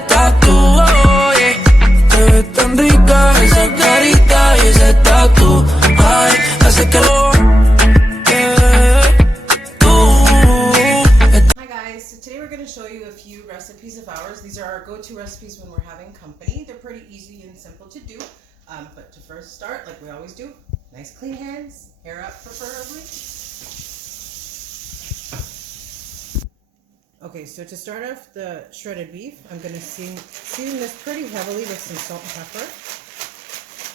estás tú, oh, yeah. Te ves tan rica esa carita y ese tatu. Ay, hace que lo... Hi guys, so today we're going to show you a few recipes of ours. These are our go-to recipes when we're having company. They're pretty easy and simple to do. But to first start, like we always do, nice clean hands, hair up preferably. Okay, so to start off the shredded beef, I'm going to season this pretty heavily with some salt and pepper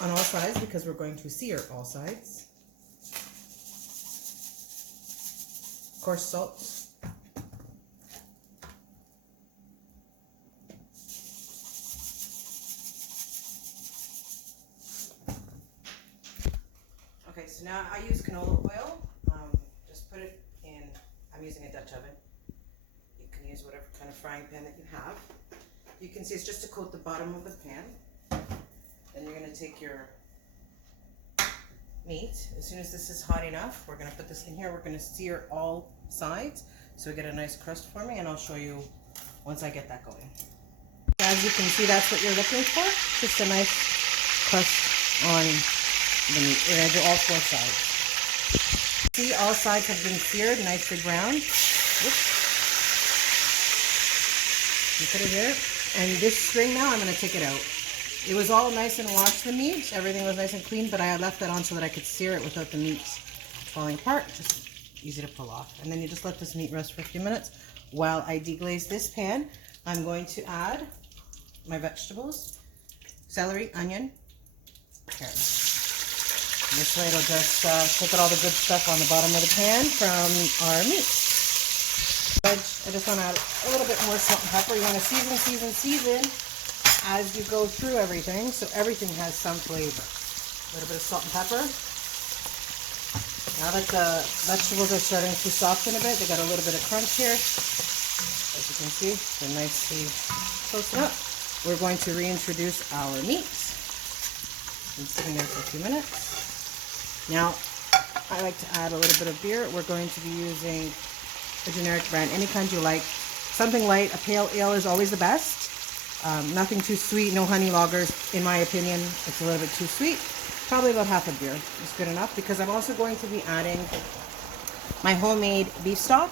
on all sides because we're going to sear all sides. Of course, salt. Okay, so now I use canola oil. Just put it in, I'm using a Dutch oven. You can use whatever kind of frying pan that you have. You can see it's just to coat the bottom of the pan. Then you're going to take your meat. As soon as this is hot enough, we're going to put this in here. We're going to sear all sides so we get a nice crust forming, and I'll show you once I get that going. As you can see, that's what you're looking for. Just a nice crust on the meat. We're going to do all four sides. See, all sides have been seared, nicely browned. Oops. You put it here. And this string now, I'm going to take it out. It was all nice and washed, the meat. Everything was nice and clean, but I left that on so that I could sear it without the meat falling apart. Just easy to pull off. And then you just let this meat rest for a few minutes. While I deglaze this pan, I'm going to add my vegetables, celery, onion, carrots. This way it'll just take out all the good stuff on the bottom of the pan from our meat. I just want to add a little bit more salt and pepper. You want to season as you go through everything, so everything has some flavor. A little bit of salt and pepper. Now that the vegetables are starting to soften a bit, they got a little bit of crunch here. As you can see, they're nicely toasted up. We're going to reintroduce our meat. It's been sitting there for a few minutes. Now, I like to add a little bit of beer. We're going to be using a generic brand, any kind you like. Something light, a pale ale is always the best. Nothing too sweet, no honey lagers. In my opinion, it's a little bit too sweet. Probably about half a beer is good enough, because I'm also going to be adding my homemade beef stock,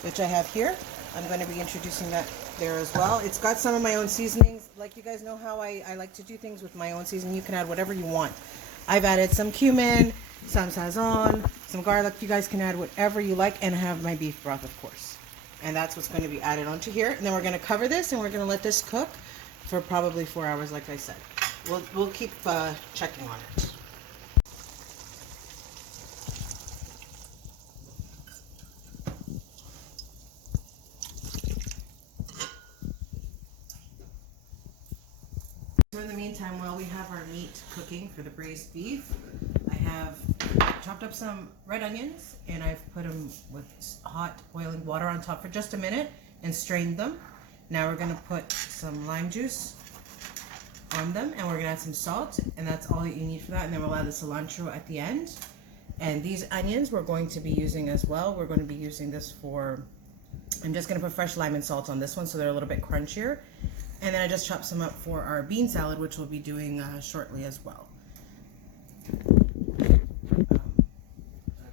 which I have here. I'm going to be introducing that there as well. It's got some of my own seasonings. Like, you guys know how I like to do things with my own seasoning. You can add whatever you want. I've added some cumin, some sazon, some garlic. You guys can add whatever you like, and have my beef broth, of course. And that's what's going to be added onto here. And then we're going to cover this, and we're going to let this cook for probably 4 hours, like I said. We'll keep checking on it. So in the meantime, while we have our meat cooking for the braised beef, I have chopped up some red onions, and I've put them with hot boiling water on top for just a minute and strained them. Now we're going to put some lime juice on them, and we're going to add some salt, and that's all that you need for that. And then we'll add the cilantro at the end. And these onions we're going to be using as well. We're going to be using this for, I'm just going to put fresh lime and salt on this one so they're a little bit crunchier. And then I just chopped some up for our bean salad, which we'll be doing shortly as well.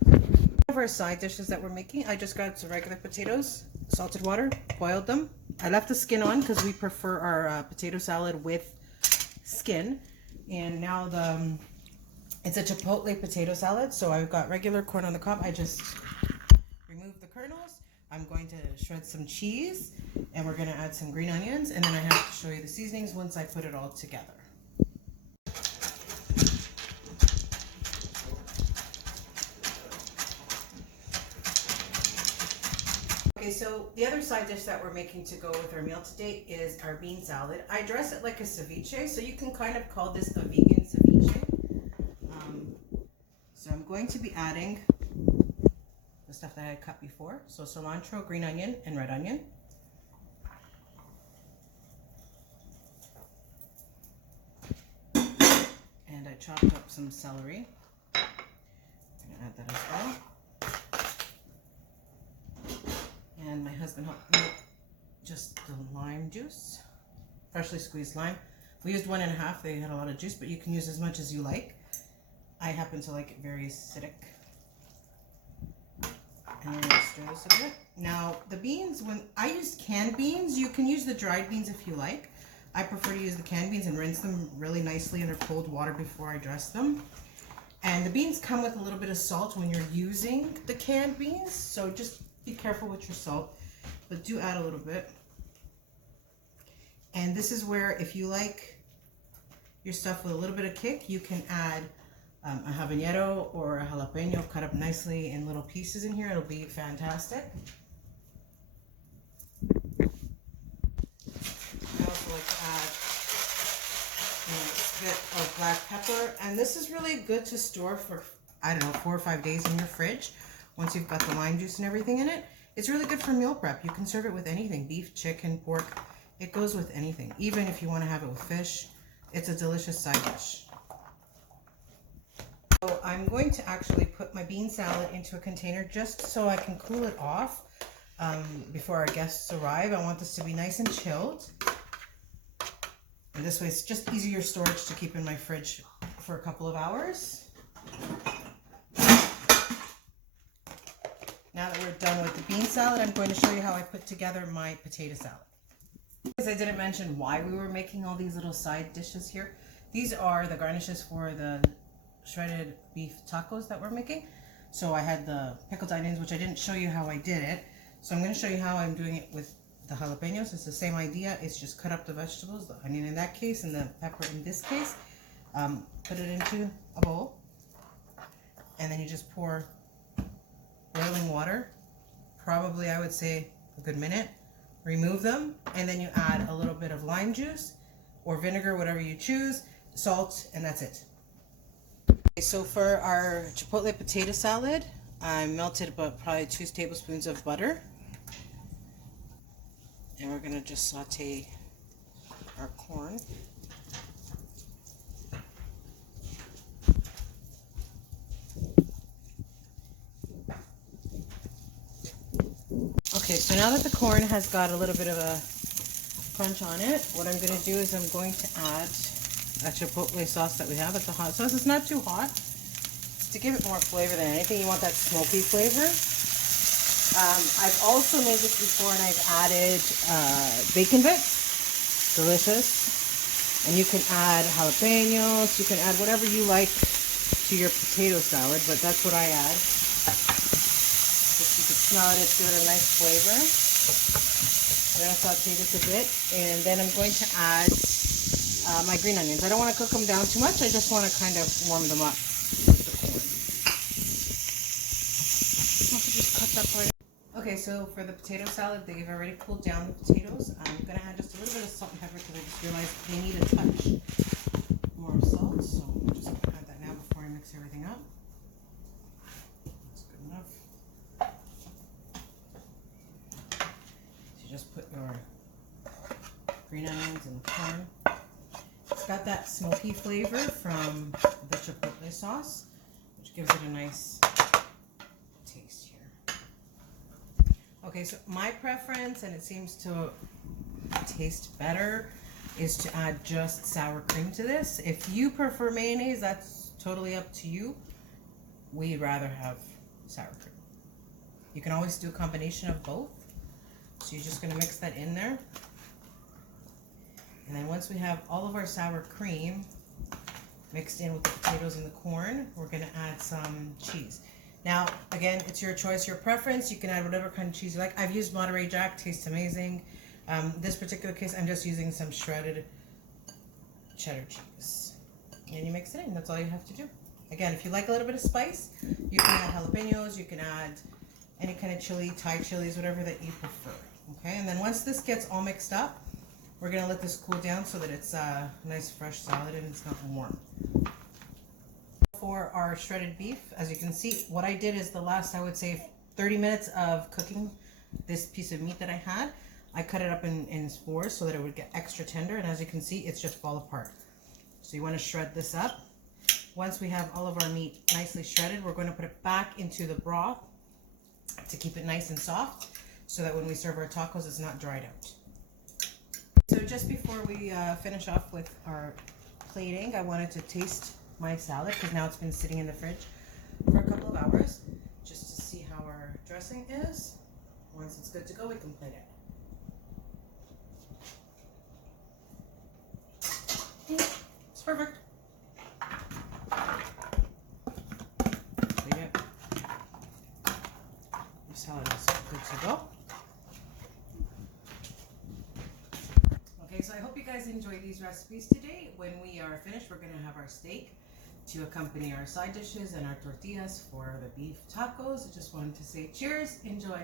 One of our side dishes that we're making, I just got some regular potatoes, salted water, boiled them. I left the skin on because we prefer our potato salad with skin. And now it's a chipotle potato salad. So I've got regular corn on the cob. I just removed the kernels. I'm going to shred some cheese, and we're going to add some green onions, and then I have to show you the seasonings once I put it all together. Okay, so the other side dish that we're making to go with our meal today is our bean salad. I dress it like a ceviche, so you can kind of call this a vegan ceviche. So I'm going to be adding the stuff that I had cut before. So cilantro, green onion, and red onion. And I chopped up some celery. I'm going to add that as well. And my husband helped me just the lime juice. freshly squeezed lime. We used 1.5. They had a lot of juice, but you can use as much as you like. I happen to like it very acidic. And I'm going to stir this a bit. Now, the beans, when I used canned beans, you can use the dried beans if you like. I prefer to use the canned beans and rinse them really nicely under cold water before I dress them. And the beans come with a little bit of salt when you're using the canned beans, so just be careful with your salt, but do add a little bit. And this is where, if you like your stuff with a little bit of kick, you can add a habanero or a jalapeno cut up nicely in little pieces in here. It'll be fantastic. I also like to add a bit of black pepper, and this is really good to store for, I don't know, 4 or 5 days in your fridge once you've got the lime juice and everything in it. It's really good for meal prep. You can serve it with anything, beef, chicken, pork. It goes with anything, even if you want to have it with fish. It's a delicious side dish. So I'm going to actually put my bean salad into a container just so I can cool it off before our guests arrive. I want this to be nice and chilled. And this way it's just easier storage to keep in my fridge for a couple of hours. Now that we're done with the bean salad, I'm going to show you how I put together my potato salad. Because I didn't mention why we were making all these little side dishes here. These are the garnishes for the shredded beef tacos that we're making. So I had the pickled onions, which I didn't show you how I did it. So I'm going to show you how I'm doing it with the jalapenos. It's the same idea. It's just cut up the vegetables, the onion in that case and the pepper in this case. Put it into a bowl. And then you just pour boiling water. Probably, I would say, a good minute. Remove them. And then you add a little bit of lime juice or vinegar, whatever you choose. Salt, and that's it. Okay, so for our chipotle potato salad, I melted about probably 2 tablespoons of butter. And we're going to just saute our corn. Okay, so now that the corn has got a little bit of a crunch on it, what I'm going to do is I'm going to add a chipotle sauce that we have. It's a hot sauce. It's not too hot. It's to give it more flavor than anything. You want that smoky flavor. I've also made this before and I've added bacon bits. Delicious. And you can add jalapenos. You can add whatever you like to your potato salad, but that's what I add. Just you can smell it. It's give it a nice flavor. I'm going to saute this a bit, and then I'm going to add my green onions. I don't want to cook them down too much. I just want to kind of warm them up with the corn. I'll just cut that part. Okay, so for the potato salad, they've already cooled down the potatoes. I'm going to add just a little bit of salt and pepper because I just realized they need a touch more of salt. So I'm just going to add that now before I mix everything up. That's good enough. So you just put your green onions and corn. It's got that smoky flavor from the chipotle sauce, which gives it a nice taste here. Okay, so my preference, and it seems to taste better, is to add just sour cream to this. If you prefer mayonnaise, that's totally up to you. We'd rather have sour cream. You can always do a combination of both. So you're just going to mix that in there. And then once we have all of our sour cream mixed in with the potatoes and the corn, we're going to add some cheese. Now, again, it's your choice, your preference. You can add whatever kind of cheese you like. I've used Monterey Jack, tastes amazing. This particular case, I'm just using some shredded cheddar cheese. And you mix it in. That's all you have to do. Again, if you like a little bit of spice, you can add jalapenos. You can add any kind of chili, Thai chilies, whatever that you prefer. Okay, and then once this gets all mixed up, we're going to let this cool down so that it's a nice fresh salad and it's not warm. For our shredded beef, as you can see, what I did is the last, I would say, 30 minutes of cooking this piece of meat that I had, I cut it up in fours so that it would get extra tender, and as you can see, it's just fall apart. So you want to shred this up. Once we have all of our meat nicely shredded, we're going to put it back into the broth to keep it nice and soft so that when we serve our tacos, it's not dried out. So just before we finish off with our plating, I wanted to taste my salad because now it's been sitting in the fridge for a couple of hours just to see how our dressing is. Once it's good to go, we can plate it. It's perfect. So yeah, the salad is good to go. Okay, so I hope you guys enjoy these recipes today. When we are finished, we're going to have our steak to accompany our side dishes and our tortillas for the beef tacos. I just wanted to say cheers, enjoy.